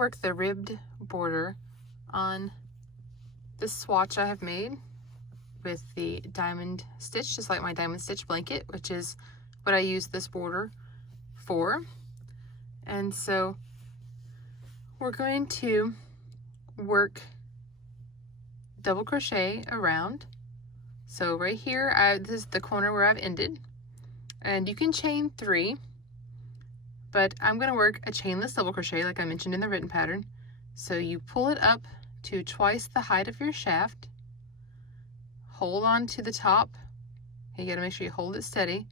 work the ribbed border on this swatch I have made with the diamond stitch, just like my diamond stitch blanket, which is what I use this border for. And so we're going to work double crochet around. So right here, this is the corner where I've ended, and you can chain 3, but I'm going to work a chainless double crochet like I mentioned in the written pattern. So you pull it up to twice the height of your shaft, hold on to the top. You got to make sure you hold it steady,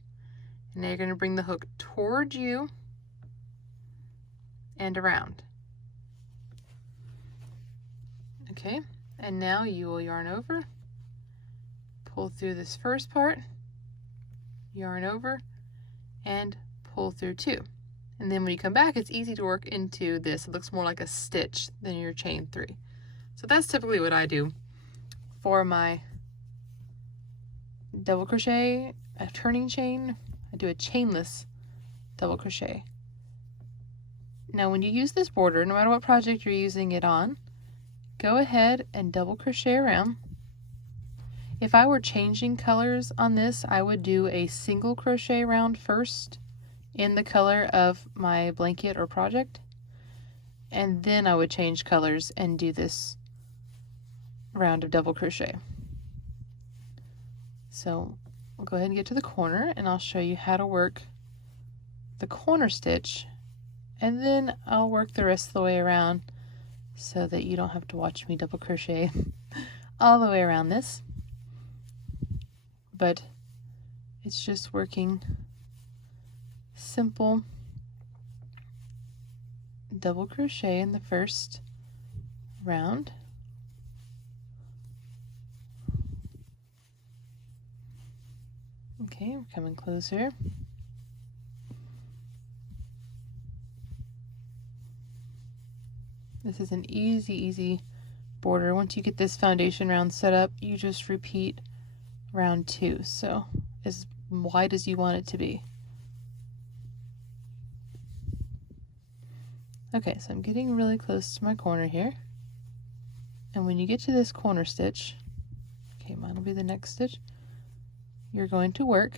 and now you're going to bring the hook towards you and around. Okay, and now you will yarn over, pull through this first part, yarn over, and pull through 2. And then when you come back, it's easy to work into this. It looks more like a stitch than your chain 3. So that's typically what I do for my double crochet, a turning chain. I do a chainless double crochet. Now when you use this border, no matter what project you're using it on, go ahead and double crochet around. If I were changing colors on this, I would do a single crochet round first in the color of my blanket or project, and then I would change colors and do this round of double crochet. So we'll go ahead and get to the corner, and I'll show you how to work the corner stitch, and then I'll work the rest of the way around so that you don't have to watch me double crochet all the way around this. But it's just working simple double crochet in the first round. Okay, we're coming closer. This is an easy border. Once you get this foundation round set up, you just repeat round 2, so as wide as you want it to be. Okay, so I'm getting really close to my corner here, and when you get to this corner stitch, okay, mine will be the next stitch, you're going to work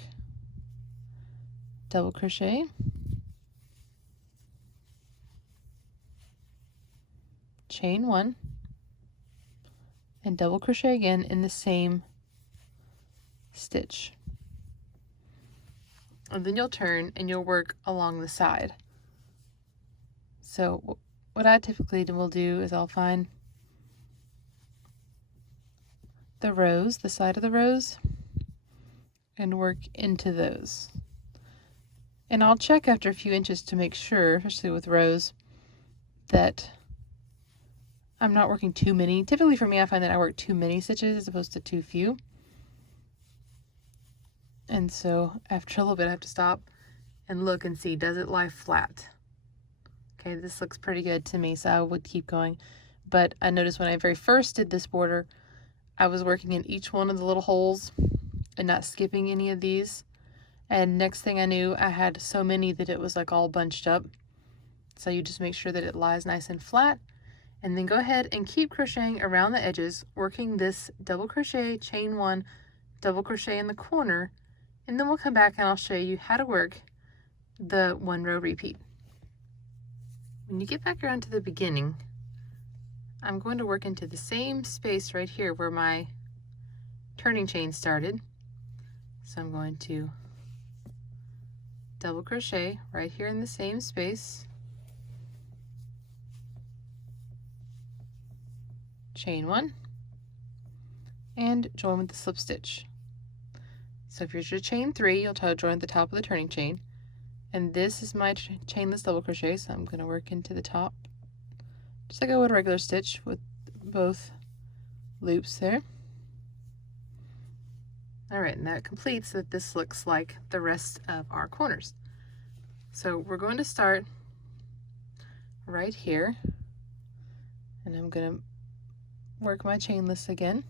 double crochet, chain 1, and double crochet again in the same stitch. And then you'll turn and you'll work along the side. So what I typically will do is I'll find the rows, the side of the rows, and work into those. And I'll check after a few inches to make sure, especially with rows, that I'm not working too many. Typically for me, I find that I work too many stitches as opposed to too few. And so after a little bit, I have to stop and look and see, does it lie flat? Okay, this looks pretty good to me, so I would keep going. But I noticed when I very first did this border, I was working in each one of the little holes and not skipping any of these. And next thing I knew, I had so many that it was like all bunched up. So you just make sure that it lies nice and flat, and then go ahead and keep crocheting around the edges, working this double crochet, chain 1, double crochet in the corner, and then we'll come back and I'll show you how to work the 1 row repeat. When you get back around to the beginning, I'm going to work into the same space right here where my turning chain started. So I'm going to double crochet right here in the same space, chain 1, and join with the slip stitch. So if you're to chain 3, you'll try to join at the top of the turning chain, and this is my chainless double crochet, so I'm going to work into the top just like I would a regular stitch with both loops there. Alright, and that completes that. This looks like the rest of our corners. So we're going to start right here, and I'm going to work my chainless again.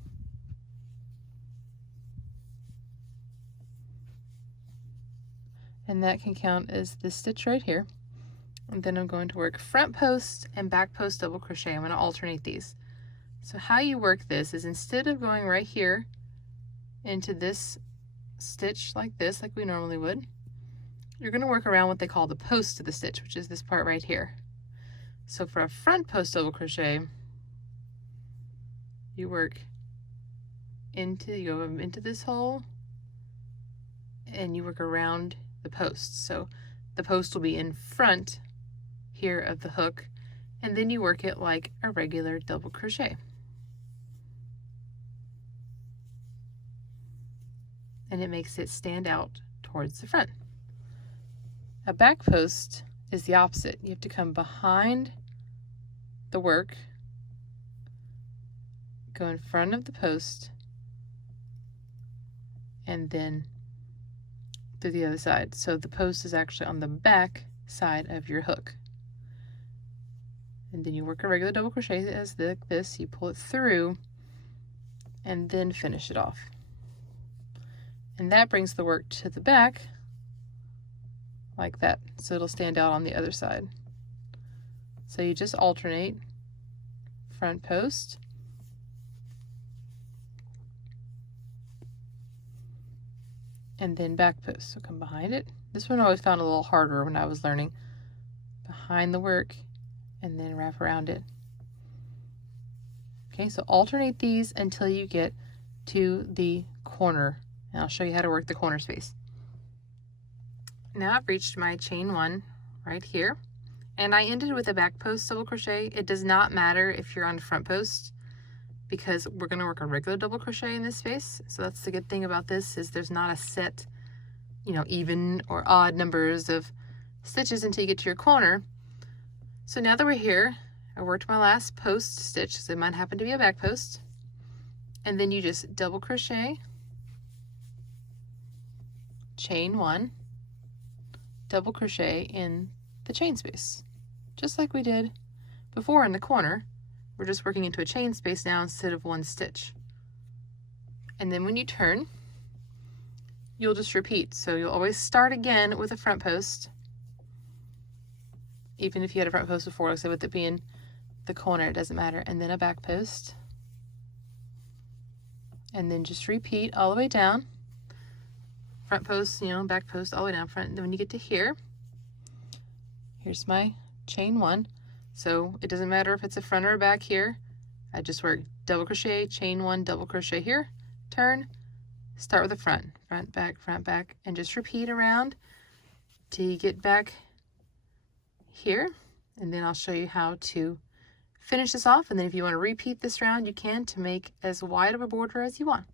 And that can count as this stitch right here. And then I'm going to work front post and back post double crochet. I'm going to alternate these. So how you work this is, instead of going right here into this stitch like this, like we normally would, you're going to work around what they call the post of the stitch, which is this part right here. So for a front post double crochet, you work into, you go into this hole and you work around the post. So the post will be in front here of the hook, and then you work it like a regular double crochet. And it makes it stand out towards the front. A back post is the opposite. You have to come behind the work, go in front of the post, and then through the other side. So the post is actually on the back side of your hook. And then you work a regular double crochet as this, you pull it through, and then finish it off. And that brings the work to the back like that, so it'll stand out on the other side. So you just alternate front post, and then back post. So come behind it. This one I always found a little harder when I was learning. Behind the work, and then wrap around it. Okay, so alternate these until you get to the corner, and I'll show you how to work the corner space. Now I've reached my chain 1 right here, and I ended with a back post double crochet. It does not matter if you're on the front post, because we're going to work a regular double crochet in this space. So that's the good thing about this, is there's not a set, you know, even or odd numbers of stitches until you get to your corner. So now that we're here, I worked my last post stitch, so it might happen to be a back post, and then you just double crochet, chain 1, double crochet in the chain space, just like we did before in the corner. We're just working into a chain space now instead of one stitch. And then when you turn, you'll just repeat. So you'll always start again with a front post, even if you had a front post before, like I said, with it being the corner, it doesn't matter. And then a back post, and then just repeat all the way down. Front post, you know, back post, all the way down front. And then when you get to here, here's my chain 1. So it doesn't matter if it's a front or a back here. I just work double crochet, chain 1, double crochet here, turn, start with the front, front, back, and just repeat around till you get back here. And then I'll show you how to finish this off. And then if you want to repeat this round, you can, to make as wide of a border as you want.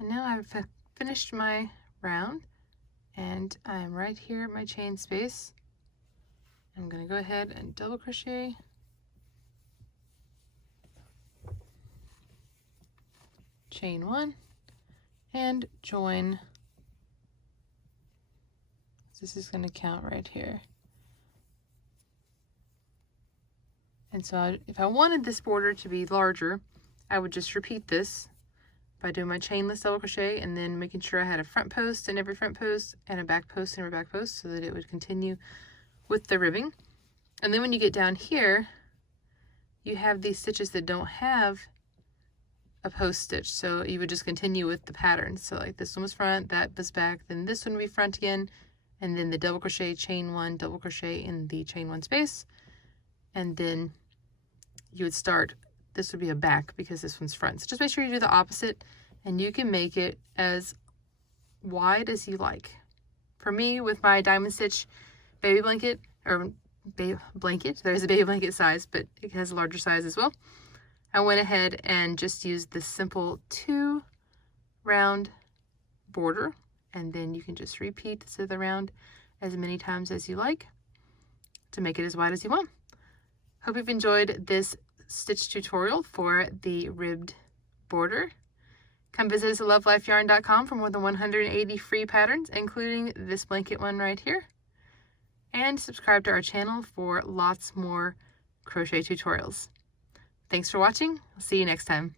And now I've finished my round, and I'm right here at my chain space. I'm going to go ahead and double crochet, chain 1, and join. This is going to count right here. And so if I wanted this border to be larger, I would just repeat this by doing my chainless double crochet, and then making sure I had a front post in every front post and a back post in every back post, so that it would continue with the ribbing. And then when you get down here, you have these stitches that don't have a post stitch, so you would just continue with the pattern. So like this one was front, that was back, then this one would be front again, and then the double crochet, chain 1, double crochet in the chain 1 space, and then you would start, this would be a back because this one's front. So just make sure you do the opposite, and you can make it as wide as you like. For me, with my diamond stitch baby blanket, or baby blanket, there's a baby blanket size, but it has a larger size as well, I went ahead and just used this simple 2 round border, and then you can just repeat this of the round as many times as you like to make it as wide as you want. Hope you've enjoyed this stitch tutorial for the ribbed border. Come visit us at love.life.yarn.com for more than 180 free patterns, including this blanket one right here. And subscribe to our channel for lots more crochet tutorials. Thanks for watching. I'll see you next time.